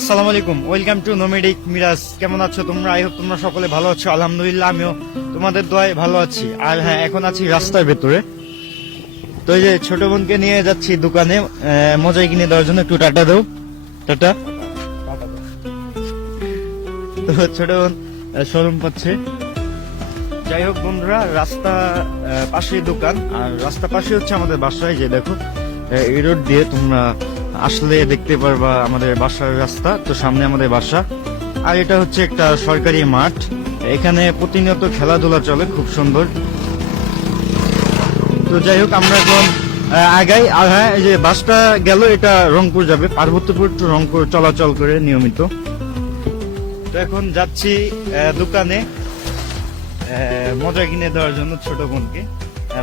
আসসালামু আলাইকুম, welcome to নোমেডিক Miraj. কেমন আছো তোমরা? আই হোপ তোমরা সকলে ভালো আছো। আলহামদুলিল্লাহ, আমিও তোমাদের দোয়ায় ভালো আছি। আর হ্যাঁ, এখন আছি রাস্তার ভেতরে। তো এই যে ছোট বোনকে নিয়ে যাচ্ছি দোকানে মজাই কিনে দেওয়ার জন্য। একটু টাটা দাও, টাটা। তো ছোট বোন শোরুম পাচ্ছে। যাই হোক বন্ধুরা, রাস্তা পাশেই দোকান, আর রাস্তা পাশে হচ্ছে আমাদের বাসায়। যে দেখো, এই রোড দিয়ে তোমরা আসলে দেখতে পারবা আমাদের বাসার রাস্তা। তো সামনে আমাদের বাসা, আর এটা হচ্ছে একটা সরকারি মাঠ। এখানে প্রতিনিয়ত খেলাধুলা চলে, খুব সুন্দর। তো যাই হোক, আমরা এখন আগাই। আর হ্যাঁ, এই যে বাসটা গেল, এটা রংপুর যাবে, পার্বতীপুর টু রংপুর চলাচল করে নিয়মিত। তো এখন যাচ্ছি দোকানে মজা কিনে দেওয়ার জন্য ছোট বোনকে।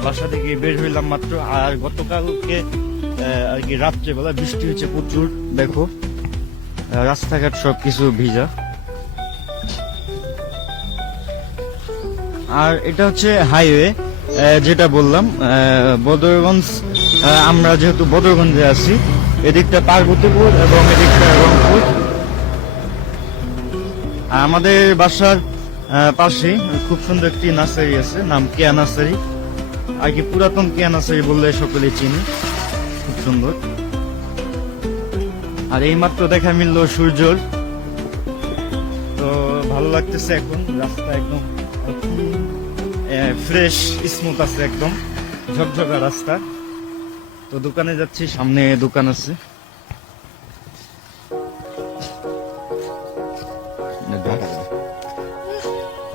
বাসা থেকে বের হইলাম মাত্র। আর গতকালকে আর কি রাত্রেবেলা বৃষ্টি হচ্ছে প্রচুর। দেখো, রাস্তাঘাট সবকিছু ভিজা। আর এটা হচ্ছে হাইওয়ে, যেটা বললাম বদরগঞ্জ। আমরা যেহেতু বদরগঞ্জে আছি, এদিকটা পার্বতীপুর এবং এদিকটা রংপুর। আমাদের বাসার পাশে খুব সুন্দর একটি নার্সারি আছে, নাম কেয়া নার্সারি। আর কি পুরাতন কেয়া নার্সারি বললে সকলে চিনি, খুব সুন্দর। আর এইমাত্র দেখা মিললো সূর্যর। তো ভালো লাগতেছে এখন। রাস্তা একদম ফ্রেশ স্মুথ আছে, একদম ঝকঝকা রাস্তা। তো দোকানে যাচ্ছি, সামনে দোকান আছে।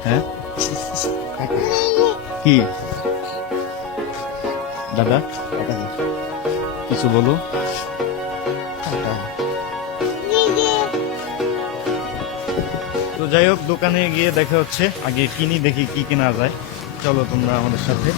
হ্যাঁ, কি দাদা, কিছু বলো। তো যাই হোক, দোকানে গিয়ে দেখা হচ্ছে। আগে কিনি, দেখি কি কেনা যায়। চলো তোমরা আমাদের সাথে।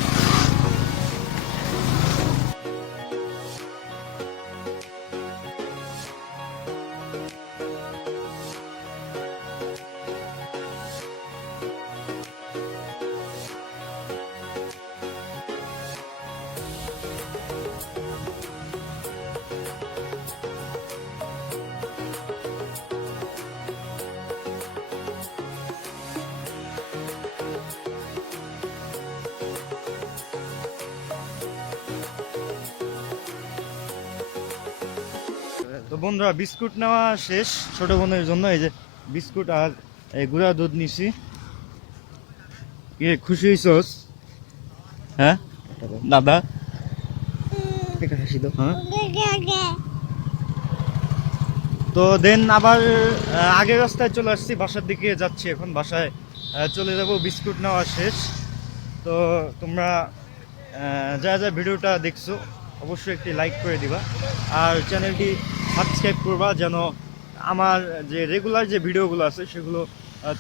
তো বন্ধুরা, বিস্কুট নেওয়া শেষ ছোট বোনের জন্য। এই যে বিস্কুট আর এই গুঁড়া দুধ নিছি। কি খুশি হইছস? হ্যাঁ দাদা, হ্যাঁ। তো দেন আবার আগের রাস্তায় চলে আসছি, বাসার দিকে যাচ্ছি এখন। বাসায় চলে যাব, বিস্কুট নেওয়া শেষ। তো তোমরা যা যা ভিডিওটা দেখছো অবশ্যই একটি লাইক করে দিবা, আর চ্যানেলটি সাবস্ক্রাইব করবা, যেন আমার যে রেগুলার যে ভিডিওগুলো আছে সেগুলো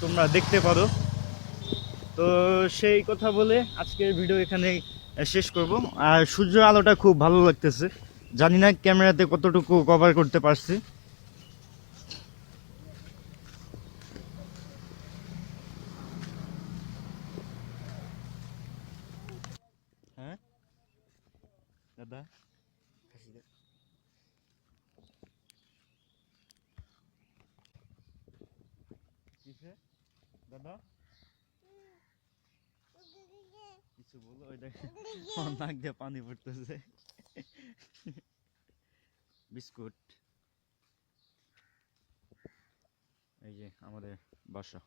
তোমরা দেখতে পারো। তো সেই কথা বলে আজকের ভিডিও এখানেই শেষ করব। আর সূর্য আলোটা খুব ভালো লাগতেছে, জানি না ক্যামেরাতে কতটুকু কভার করতে পারছি। হ্যাঁ দাদা, দাদা কিছু বলো। ওই দেখ, নাক দিয়ে পানি পড়তেছে। বিস্কুট, এই যে আমাদের বাসা।